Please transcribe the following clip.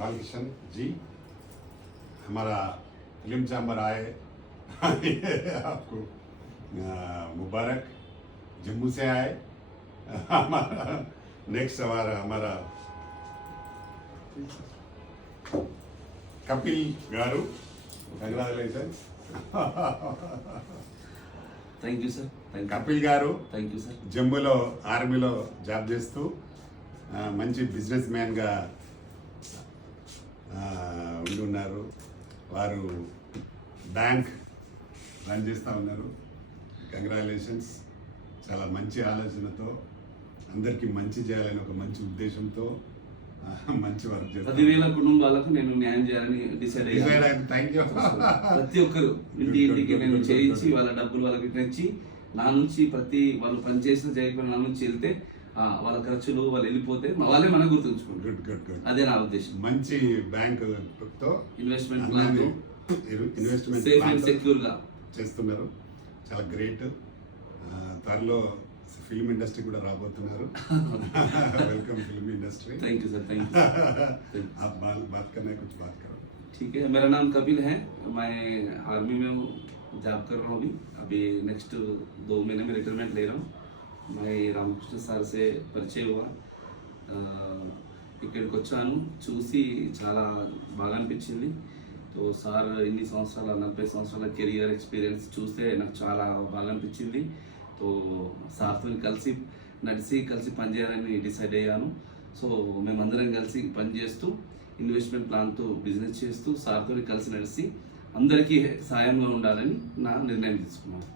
बालकिशन जी हमारा film chamber आए आपको मुबारक। जम्मू से आए हमारा नेक्स्ट हमारा Kapil garu congratulations. Thank you sir. Kapil garu thank you sir. జమ్మూలో ఆర్మీలో జాబ్ చేస్తూ మంచి బిజినెస్ మ్యాన్గా ఉండి ఉన్నారు. వారు బ్యాంక్ రన్ చేస్తూ ఉన్నారు. కంగ్రాచులేషన్స్. చాలా మంచి ఆలోచనతో అందరికీ మంచి చేయాలని ఒక మంచి ఉద్దేశంతో మంచి వర్క్ చేస్తారు. 10,000 కుటుంబాలకు నేను న్యాయం చేయాలని డిసైడ్ అయ్యాను. Thank you. ప్రతి ఒక్కరు ఇంటికి నేను చేయించి వాళ్ళ డబ్బులు వాళ్ళకి తెచ్చి నా నుంచి ప్రతి వాళ్ళు పనిచేసిన చేయకపోయిన నా నుంచి వెళ్తే వాళ్ళ ఖర్చులు వాళ్ళు వెళ్ళిపోతే వాళ్ళే మనం గుర్తుంచుకోండి. Good good good. అదే నా ఉద్దేశం. మంచి బ్యాంక్ తో ఇన్వెస్ట్మెంట్ సేఫ్ అండ్ సెక్యూర్ గా చేస్తున్నారు. చాలా గ్రేట్. త్వరలో फिल्म इंडस्ट्री కూడా రాబోతున్నారు. Welcome film industry. Thank you sir. Thank you. आप बात करना है, कुछ बात करो. ठीक है. मेरा नाम कपिल है. मैं आर्मी में हूँ, जॉब कर रहा हूँ. अभी नेक्स्ट 2 महीने में रिटायरमेंट ले रहा हूँ. मैं रामकृष्ण సార్ से పరిచయం हुआ. ఇక్కడికి వచ్చాను, చూసి చాలా బాగా అనిపించింది. तो సార్ ఇన్ని సంవత్సరాల 40 సంవత్సరాల కెరియర్ ఎక్స్పీరియన్స్ చూస్తే నాకు చాలా బాగా అనిపించింది. तो సార్తో కలిసి పనిచేయాలని డిసైడ్ అయ్యాను. సో మేమందరం కలిసి పనిచేస్తూ ఇన్వెస్ట్మెంట్ ప్లాన్తో బిజినెస్ చేస్తూ సార్తో కలిసి నడిచి అందరికీ సాయంగా ఉండాలని నా నిర్ణయం తీసుకున్నాను.